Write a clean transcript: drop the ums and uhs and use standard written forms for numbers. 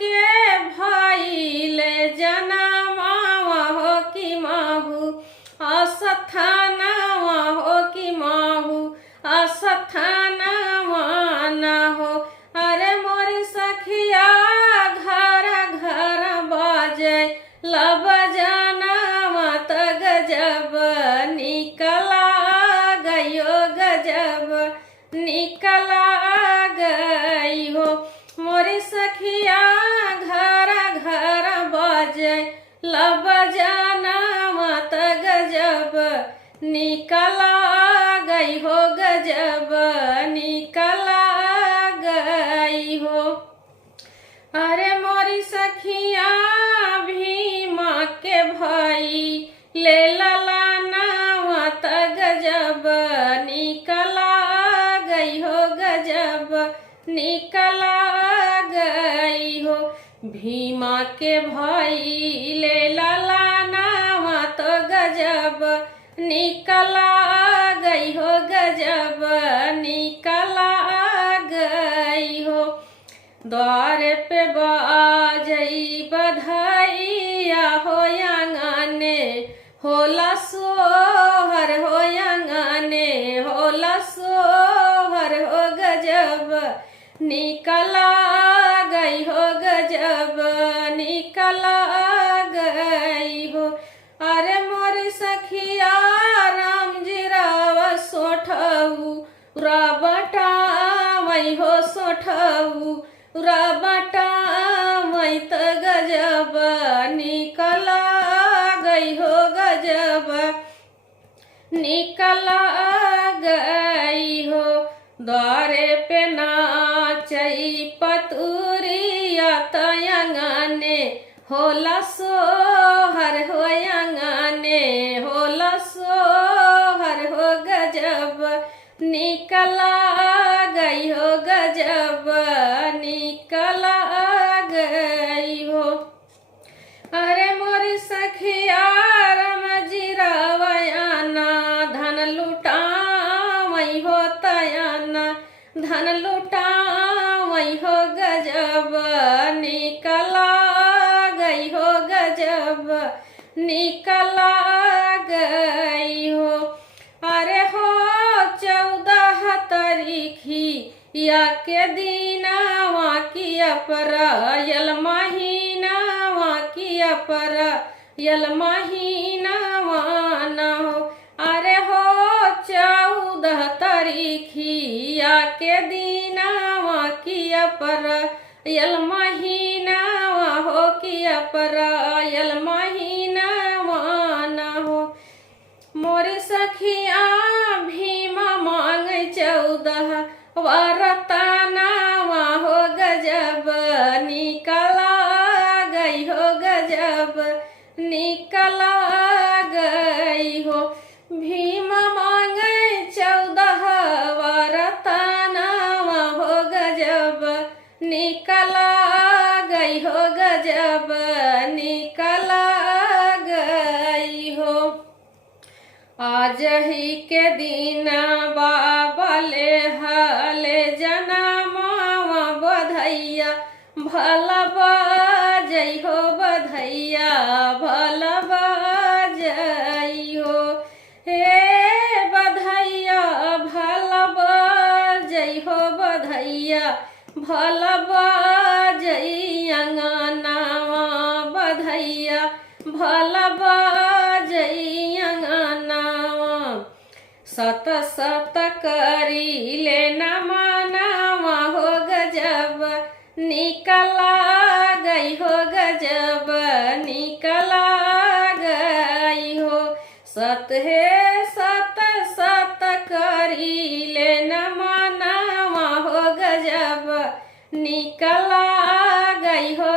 के भइले जनमावा हो कि महू अस्थानवा हो कि महू अस्थानवा न हो। अरे मोरी सखिया घर घर बाजे लब जनवा त गजब निकला गयो गजब निकला गई हो। मोरी सखिया घर घर बाजे लब जनवा त गजब निकला गई हो गजब निकला गई हो। अरे मोरी सखिया भीमा के भाई ले लला नावा त गजब निकला गई हो गजब निकला गई हो। भीमा के भाई ले लला नावा तो गजब निकला गई हो गजब निकला गई हो। द्वार पे बाजई बधाइया हो आंगने होला सोहर हो आंगने होला सोहर हो गजब निकला गई हो गजब निकला गई हो। अरे मोरी सखिया राम जी राव सोठऊ राबटा वही हो सोठऊ राबटा वही त गजब निकला गई हो गजब निकला गई हो। द्वारे पे नाचई पतुरिया तयंगने होला सोहर हो आंगने होला सोहर हो गजब निकला गई हो गजब निकला गई हो। अरे मोरी सखिया रम जी रावयाना धन लुटावई हो तयाना धन लुटावई हो गजब निकला गई हो गजब निकला गई हो। अरे हो 14 तारीखी या के दीनावा की अप्रैल महीनावा की अप्रैल महीनावा न हो। अरे हो 14 तारीखी या के दीनावा की अप्रैल महीनावा हो कि अप्रैल महीनावा न हो। मोरी सखिया भीमा मांग 14 वरतानावा हो गजब निकला गई हो गजब निकला गई हो। भीमा मांग 14 वरतानावा हो गजब निकला गई हो गजब निकला गई हो। आज ही के दिन बाबा ले हले जनमावा बधैया भला बाजई हो बधैया भला बाजई हो। हे बधैया भला बाजई हो बधैया भला बाजई अंगनावा बधैया भला बाजई अंगनावा। सत सत करी ले नमनावा हो गजब निकला गई हो गजब निकला गई हो। सत है सत सत करी ले नमनावा हो गजब निकला गई हो